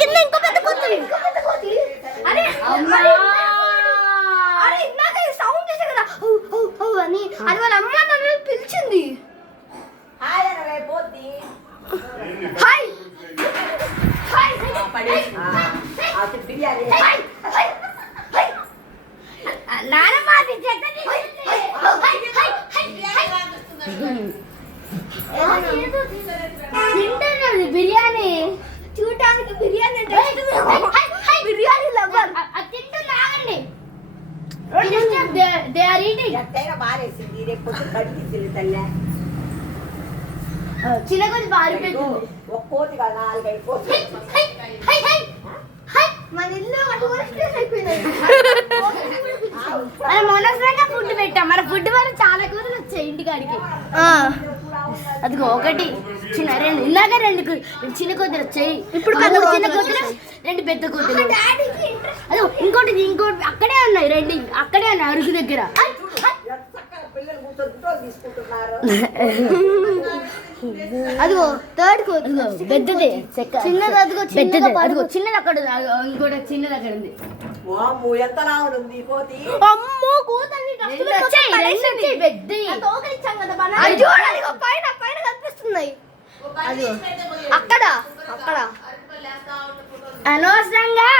కింద ఇంకో పెద్ద కోతి అరే ఇందాక సౌండ్ చేసా కదా అని అది వాళ్ళ అమ్మ నన్ను పిలిచింది. హాయ్ తింటున్నది బిర్యానీ చూడటానికి బిర్యానీ బిర్యానీ లవర్ తింటున్నాగండి. చిన్న కొంచెం పారిపోతుంది. మన ఇల్లు అనవసరంగా ఫుడ్ పెట్టాం. మన ఫుడ్ వల్ల చాలా కూరలు వచ్చాయి ఇంటికాడికి. అదిగో ఒకటి చిన్న రెండు ఇందాక రెండు చిన్న కోతులు వచ్చాయి. ఇప్పుడు చిన్న కోతులు రెండు పెద్ద కోతులు. అదో ఇంకోటి అక్కడే ఉన్నాయి రెండు అక్కడే ఉన్నాయి అరుగు దగ్గర. అదిగో థర్డ్ కోతి పెద్దది చిన్నది. అదిగో చిన్నది అదిగో చిన్నది అక్కడ ఇంకోటి చిన్నది అక్కడ ఉంది. అమ్మో కోతని పైన పైన కనిపిస్తున్నాయి. అక్కడ అక్కడ అనవసరంగా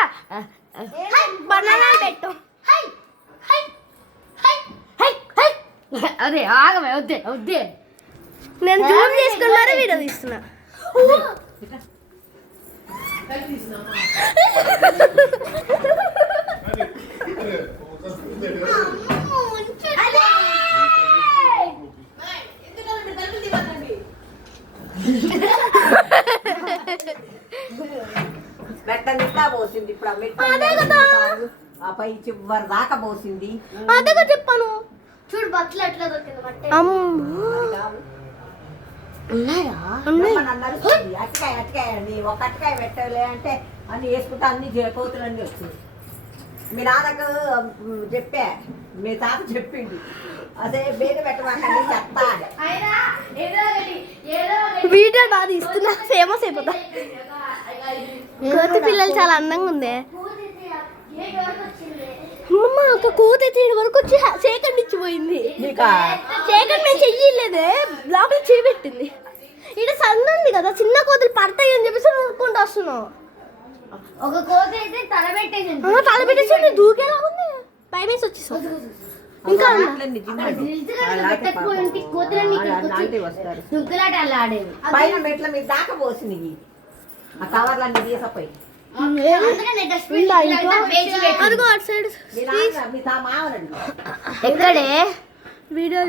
బనానాలు పెట్టు. అదే ఆగమే వద్దే వద్దే నేను జూమ్ చేసుకున్నారా వీడియో తీస్తున్నా. పోసింది ఇప్పుడు ఆ పై చివరి దాకా పోసింది. అదే చెప్పాను చూడు బట్టలు ఎట్లా దొరికింది. అట్టకాయ అట్టకాయ అండి ఒక అట్టకాయ పెట్టలే అంటే అన్ని వేసుకుంటే అన్ని కోతులు అన్నీ వచ్చింది. మీ నాన్నకు చెప్పా మీ తాత చెప్పిండు అదే బేగ పెట్టమాకండి చెప్తా. వీడియో నాది ఇస్తున్నా ఫేమస్ అయిపోతా. కోతి పిల్లలు చాలా అందంగా ఉంది. అమ్మ ఒక కోతి అయితే వరకు వచ్చి సేకండ్ ఇచ్చిపోయింది. సేకండ్ మేము చెయ్యలేదే లోపల చెయ్యి పెట్టింది. ఇక్కడ సన్న ఉంది కదా చిన్న కోతులు పడతాయి అని చెప్పేసి ఊరుకుంటూ వస్తున్నావు. ఒక కోతి అయితే తలబెట్టేసి దూకేలా ఉంది. పై వేసి వచ్చేసావు. ఇంకా దుక్కులాట అలా ఆడేవి. పైన మెట్ల మీద దాకా పోసినవి ఆ కవర్లన్నీ తీసపోయి అదిగో అటు సైడ్ మీ మామనండి ఎక్కడే వీడియో